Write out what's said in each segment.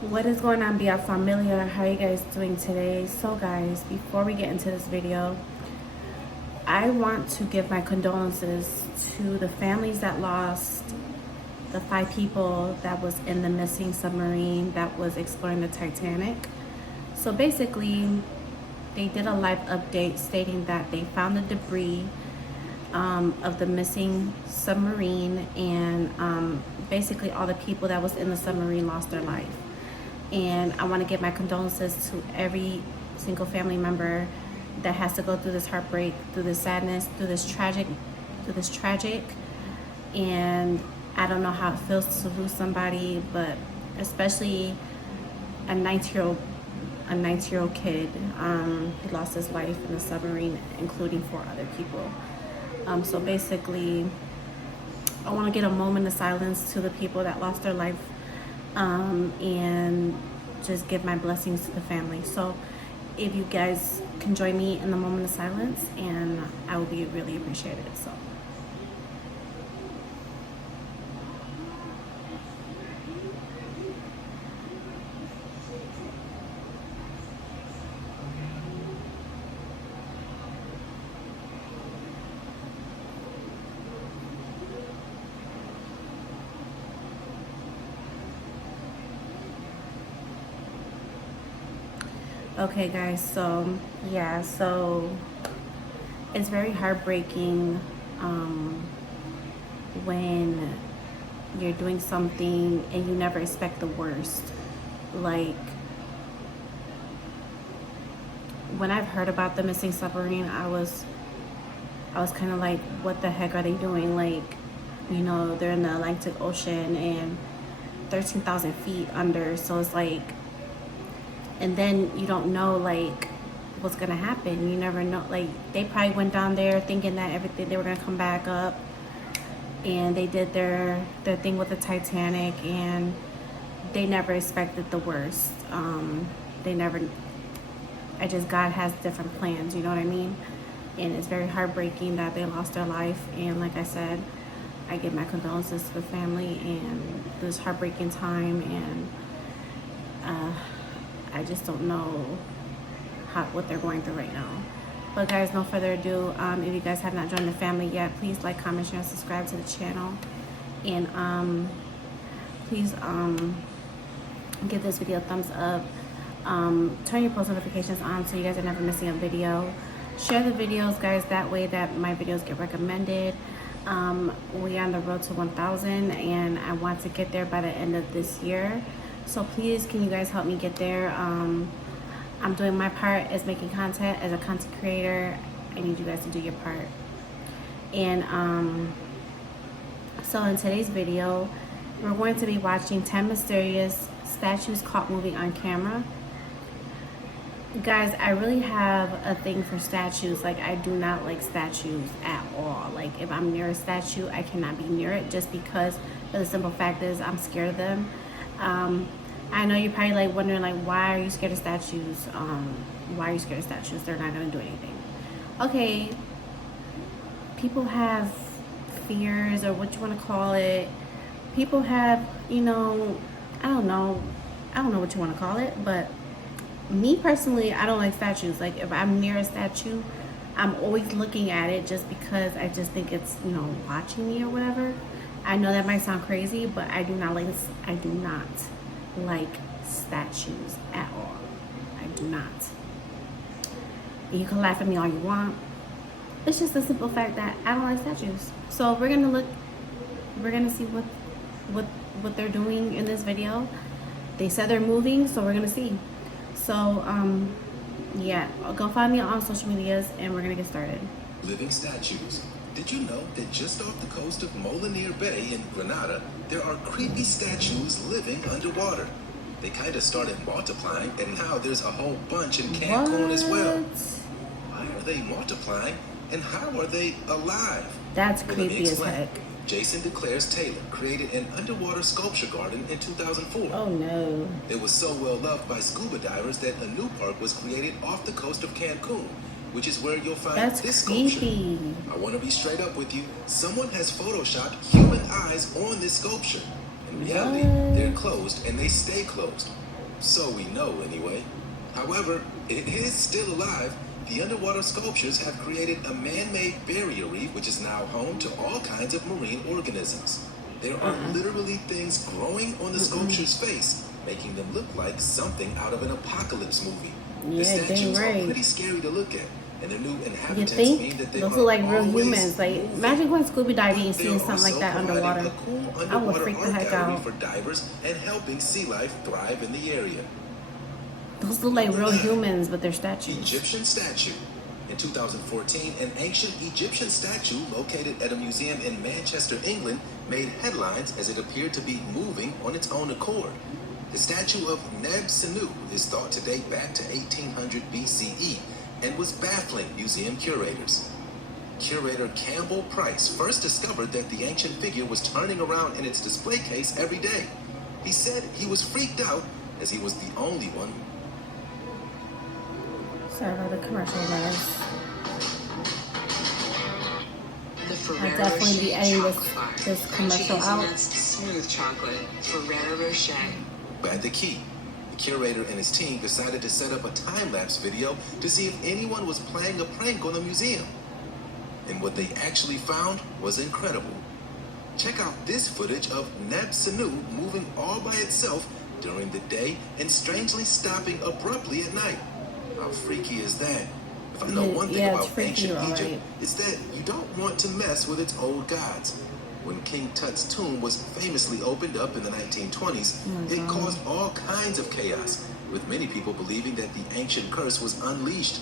What is going on, BF Familia? How are you guys doing today? So guys, before we get into this video, I want to give my condolences to the families that lost the 5 people that was in the missing submarine that was exploring the Titanic. So basically, they did a live update stating that they found the debris of the missing submarine, and basically all the people that was in the submarine lost their life. And I want to give my condolences to every single family member that has to go through this heartbreak, through this sadness, through this tragic. And I don't know how it feels to lose somebody, but especially a 19-year-old kid. He lost his life in the submarine, including 4 other people. So basically, I want to get a moment of silence to the people that lost their life, and just give my blessings to the family. So if you guys can join me in the moment of silence, and I will be really appreciated. So okay guys, so yeah, so it's very heartbreaking when you're doing something and you never expect the worst. Like, when I've heard about the missing submarine, I was kind of like, what the heck are they doing? Like, they're in the Atlantic Ocean and 13,000 feet under, so it's like, and then you don't know like what's gonna happen. You never know. Like, they probably went down there thinking that everything, they were gonna come back up, and they did their thing with the Titanic, and they never expected the worst. They never. God has different plans. You know what I mean? And it's very heartbreaking that they lost their life. And like I said, I give my condolences to the family and this heartbreaking time. And I just don't know what they're going through right now. But guys, no further ado, if you guys have not joined the family yet, please like, comment, share, and subscribe to the channel. And please give this video a thumbs up. Turn your post notifications on so you guys are never missing a video. Share the videos, guys, that way that my videos get recommended. We are on the road to 1,000, and I want to get there by the end of this year. So please, can you guys help me get there? I'm doing my part as making content, as a content creator. I need you guys to do your part. And so in today's video, we're going to be watching 10 mysterious statues caught moving on camera. Guys, I really have a thing for statues. Like, I do not like statues at all. Like, if I'm near a statue, I cannot be near it, just because the simple fact is I'm scared of them. I know you're probably like wondering, like, why are you scared of statues? Why are you scared of statues? They're not gonna do anything. Okay, people have fears, or what you want to call it. People have, I don't know what you want to call it, but me personally, I don't like statues. Like, if I'm near a statue, I'm always looking at it, just because I just think it's, watching me or whatever. I know that might sound crazy, but I do not like statues at all. I do not. You can laugh at me all you want. It's just the simple fact that I don't like statues. So we're gonna see what they're doing in this video. They said they're moving, so we're gonna see. So yeah, go find me on social medias, and we're gonna get started. Living statues. Did you know that just off the coast of Molinere Bay in Grenada, there are creepy statues living underwater? They kind of started multiplying, and now there's a whole bunch in Cancun as well. Why are they multiplying, and how are they alive? That's creepy as heck. Jason DeClares Taylor created an underwater sculpture garden in 2004. Oh no. It was so well loved by scuba divers that a new park was created off the coast of Cancun, which is where you'll find this sculpture. I want to be straight up with you. Someone has photoshopped human eyes on this sculpture. In reality, they're closed and they stay closed. So we know, anyway. However, it is still alive. The underwater sculptures have created a man-made barrier reef which is now home to all kinds of marine organisms. There are literally things growing on the sculpture's face, making them look like something out of an apocalypse movie. The Yeah, statues dang are right. pretty scary to look at, and their new You inhabitants mean that think? they Those are look like real always humans. Like, moving. imagine going scuba diving and They seeing are something like also that providing underwater. a cool I would underwater freak the art heck gallery out. for divers and helping sea life thrive in the area. Those look like real humans, but they're statues. Egyptian statue. In 2014, an ancient Egyptian statue located at a museum in Manchester, England, made headlines as it appeared to be moving on its own accord. The statue of Neb-Senu is thought to date back to 1800 BCE and was baffling museum curators. Curator Campbell Price first discovered that the ancient figure was turning around in its display case every day. He said he was freaked out as he was the only one. Sorry about the commercial, guys. The I'll Ferrero definitely be Rocher editing chocolate bar. this commercial out. Hazelnut's smooth chocolate. Ferrero Rocher. At the key, the curator and his team decided to set up a time-lapse video to see if anyone was playing a prank on the museum. And what they actually found was incredible. Check out this footage of Neb-Senu moving all by itself during the day and strangely stopping abruptly at night. How freaky is that? If I know one thing Yeah, it's about freaky, ancient alright. Egypt, it's that you don't want to mess with its old gods. When King Tut's tomb was famously opened up in the 1920s, it caused all kinds of chaos, with many people believing that the ancient curse was unleashed.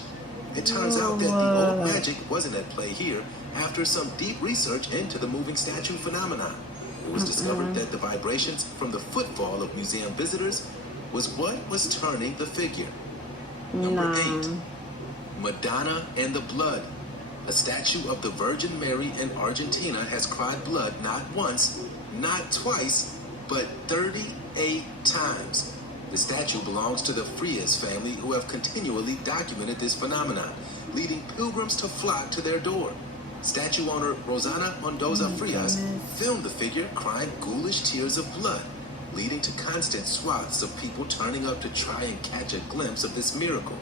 It turns out that the old magic wasn't at play here after some deep research into the moving statue phenomenon. It was discovered that the vibrations from the footfall of museum visitors was what was turning the figure. Number 8. Madonna and the Blood. A statue of the Virgin Mary in Argentina has cried blood not once, not twice, but 38 times. The statue belongs to the Frias family, who have continually documented this phenomenon, leading pilgrims to flock to their door. Statue owner Rosana Mendoza Frias filmed the figure crying ghoulish tears of blood, leading to constant swaths of people turning up to try and catch a glimpse of this miracle.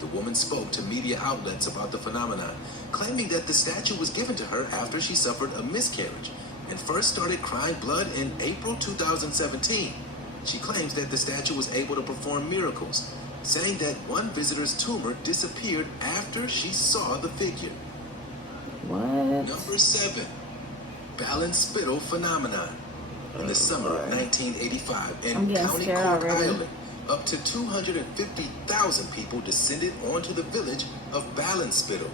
The woman spoke to media outlets about the phenomenon, claiming that the statue was given to her after she suffered a miscarriage and first started crying blood in April 2017. She claims that the statue was able to perform miracles, saying that one visitor's tumor disappeared after she saw the figure. What? Number 7. Balance Spittle Phenomenon. In the summer of 1985 I'm in getting County scared Cork, already. Ireland, up to 250,000 people descended onto the village of Ballinspittle.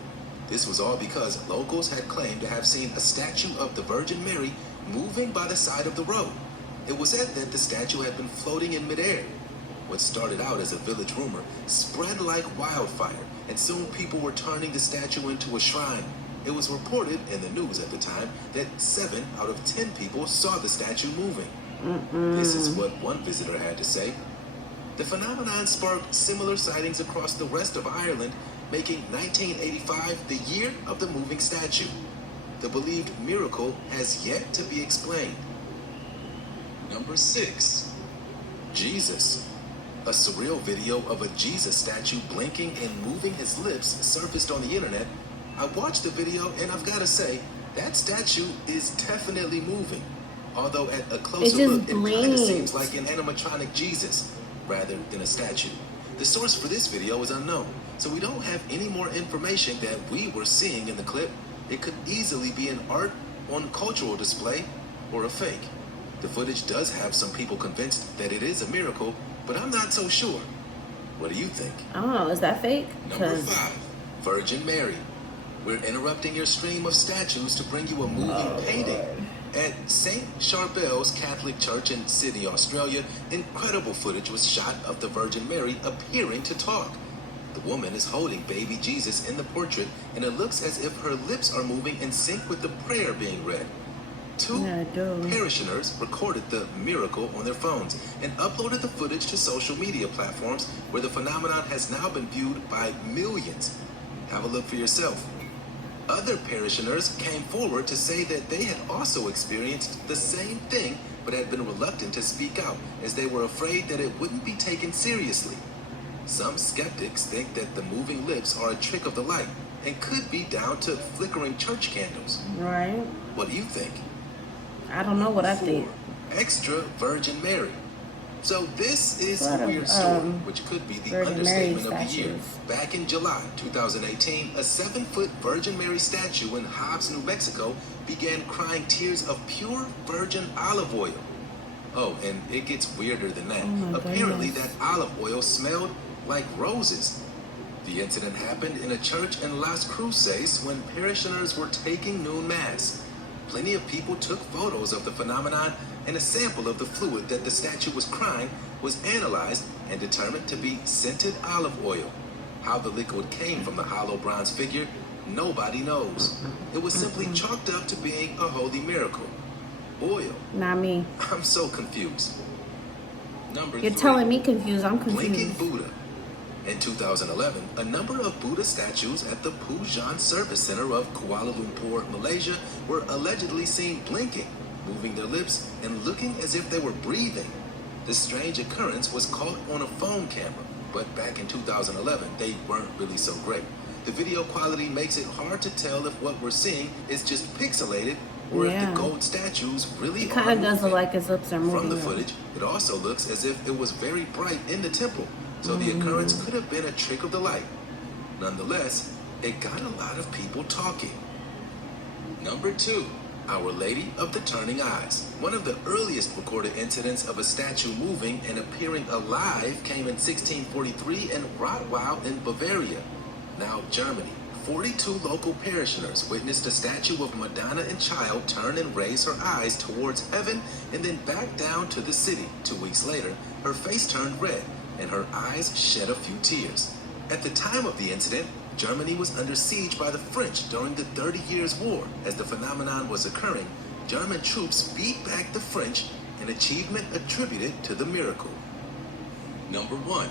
This was all because locals had claimed to have seen a statue of the Virgin Mary moving by the side of the road. It was said that the statue had been floating in midair. What started out as a village rumor spread like wildfire, and soon people were turning the statue into a shrine. It was reported in the news at the time that 7 out of 10 people saw the statue moving. This is what one visitor had to say. The phenomenon sparked similar sightings across the rest of Ireland, making 1985 the year of the moving statue. The believed miracle has yet to be explained. Number 6. Jesus. A surreal video of a Jesus statue blinking and moving his lips surfaced on the internet. I watched the video and I've got to say, that statue is definitely moving. Although at a closer just look, it kind of blinks. seems like an animatronic Jesus rather than a statue. The source for this video is unknown, so we don't have any more information that we were seeing in the clip. It could easily be an art on cultural display or a fake. The footage does have some people convinced that it is a miracle, but I'm not so sure. What do you think? I don't know. Is that fake? Number 'Cause 5. Virgin Mary. We're interrupting your stream of statues to bring you a moving painting. At St. Charbel's Catholic Church in Sydney, Australia, incredible footage was shot of the Virgin Mary appearing to talk. The woman is holding baby Jesus in the portrait, and it looks as if her lips are moving in sync with the prayer being read. 2 Yeah, dude. parishioners recorded the miracle on their phones and uploaded the footage to social media platforms where the phenomenon has now been viewed by millions. Have a look for yourself. Other parishioners came forward to say that they had also experienced the same thing but had been reluctant to speak out as they were afraid that it wouldn't be taken seriously. Some skeptics think that the moving lips are a trick of the light and could be down to flickering church candles. Right? What do you think? I don't know what I think. 4. Extra Virgin Mary. So this is Lot a of, weird story, which could be the Virgin Mary understatement of the year. statues. Back in July 2018, a 7-foot Virgin Mary statue in Hobbs, New Mexico began crying tears of pure virgin olive oil. Oh, and it gets weirder than that. Oh my Apparently goodness. that olive oil smelled like roses. The incident happened in a church in Las Cruces when parishioners were taking noon mass. Plenty of people took photos of the phenomenon, and a sample of the fluid that the statue was crying was analyzed and determined to be scented olive oil. How the liquid came from the hollow bronze figure, nobody knows. It was simply chalked up to being a holy miracle. Oil. Not me. I'm so confused. Number You're 3. telling me confused. I'm Blinking confused. Buddha. In 2011, a number of Buddha statues at the Pujan Service Center of Kuala Lumpur, Malaysia, were allegedly seen blinking, moving their lips, and looking as if they were breathing. This strange occurrence was caught on a phone camera, but back in 2011, they weren't really so great. The video quality makes it hard to tell if what we're seeing is just pixelated or if Yeah. the gold statues really It are kind of does look moving. like his lips are moving. From the around. footage, it also looks as if it was very bright in the temple, so the occurrence could have been a trick of the light. Nonetheless, it got a lot of people talking. Number 2, Our Lady of the Turning Eyes. One of the earliest recorded incidents of a statue moving and appearing alive came in 1643 in Rottweil in Bavaria, now Germany. 42 local parishioners witnessed a statue of Madonna and Child turn and raise her eyes towards heaven and then back down to the city. 2 weeks later, her face turned red and her eyes shed a few tears. At the time of the incident, Germany was under siege by the French during the 30 Years' War. As the phenomenon was occurring, German troops beat back the French, an achievement attributed to the miracle. Number 1,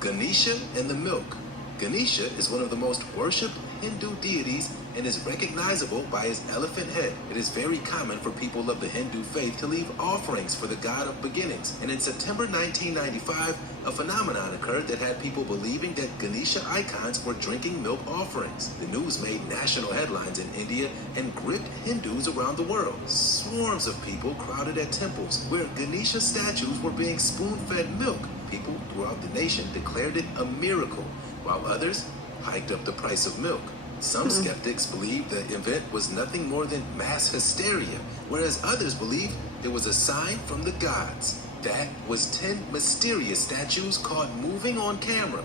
Ganesha and the milk. Ganesha is one of the most worshipped Hindu deities and is recognizable by his elephant head. It is very common for people of the Hindu faith to leave offerings for the god of beginnings. And in September 1995, a phenomenon occurred that had people believing that Ganesha icons were drinking milk offerings. The news made national headlines in India and gripped Hindus around the world. Swarms of people crowded at temples where Ganesha statues were being spoon-fed milk. People throughout the nation declared it a miracle, while others hiked up the price of milk. Some skeptics believed the event was nothing more than mass hysteria, whereas others believed it was a sign from the gods. That was 10 mysterious statues caught moving on camera.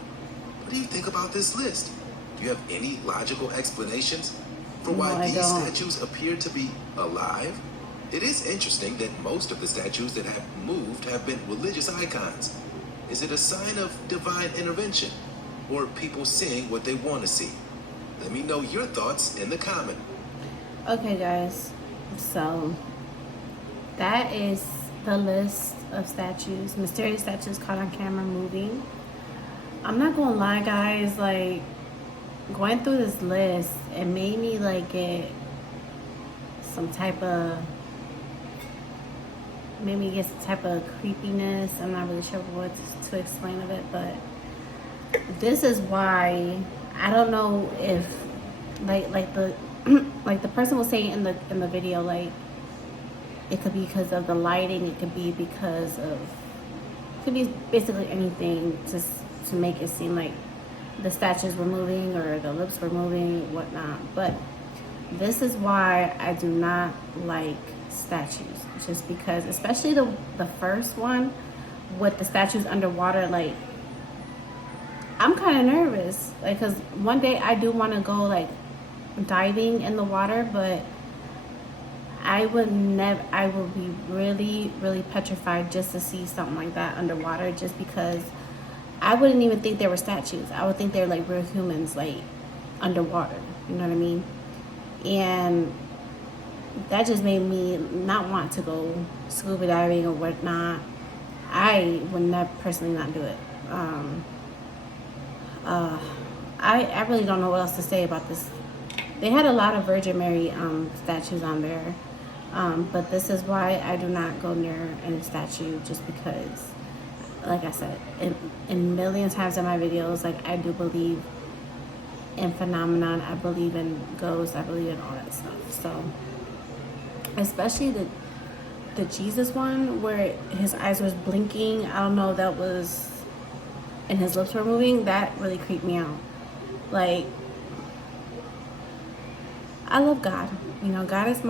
What do you think about this list? Do you have any logical explanations for why No, I these don't. statues appear to be alive? It is interesting that most of the statues that have moved have been religious icons. Is it a sign of divine intervention, or people seeing what they want to see? Let me know your thoughts in the comment. Okay, guys. So that is the list of statues, mysterious statues caught on camera moving. I'm not gonna lie, guys. Like going through this list, it made me like get some type of creepiness. I'm not really sure what to explain of it, but this is why I don't know if like the like the person was saying in the video, like it could be because of the lighting, it could be because of, it could be basically anything to make it seem like the statues were moving or the lips were moving, whatnot. But this is why I do not like statues, just because, especially the first one with the statues underwater. Like I'm kind of nervous, like, because one day I do want to go like diving in the water, but I would be really, really petrified just to see something like that underwater, just because I wouldn't even think they were statues. I would think they're like real humans, like underwater. You know what I mean? And that just made me not want to go scuba diving or whatnot. I would not personally not do it. I really don't know what else to say about this. They had a lot of Virgin Mary statues on there. But this is why I do not go near any statue, just because, like I said, in million times in my videos, like I do believe in phenomenon. I believe in ghosts. I believe in all that stuff. So, especially the Jesus one where his eyes was blinking. I don't know, that was, and his lips were moving. That really creeped me out. Like, I love God. You know, God is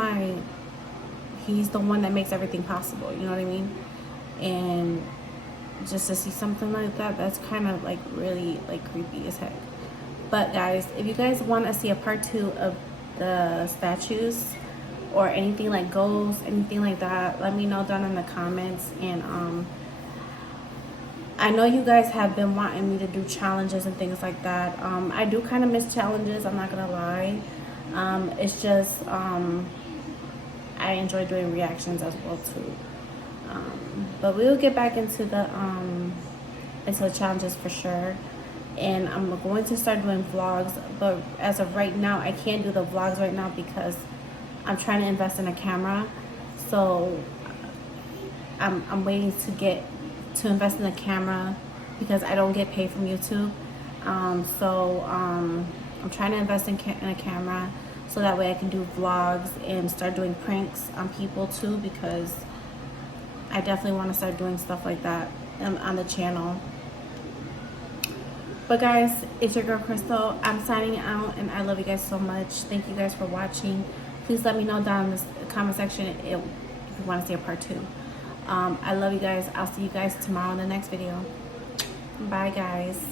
he's the one that makes everything possible. You know what I mean? And just to see something like that, that's kind of like really like creepy as heck. But guys, if you guys want to see a part 2 of the statues or anything like ghosts, anything like that, let me know down in the comments. And I know you guys have been wanting me to do challenges and things like that. I do kind of miss challenges, I'm not gonna lie. It's just I enjoy doing reactions as well too. But we will get back into the challenges for sure. And I'm going to start doing vlogs, but as of right now, I can't do the vlogs right now because I'm trying to invest in a camera. So I'm waiting to invest in a camera because I don't get paid from YouTube. I'm trying to invest in a camera so that way I can do vlogs and start doing pranks on people too, because I definitely want to start doing stuff like that on the channel. But guys, it's your girl Crystal. I'm signing out, and I love you guys so much. Thank you guys for watching. Please let me know down in the comment section if you want to see a part 2. I love you guys. I'll see you guys tomorrow in the next video. Bye guys.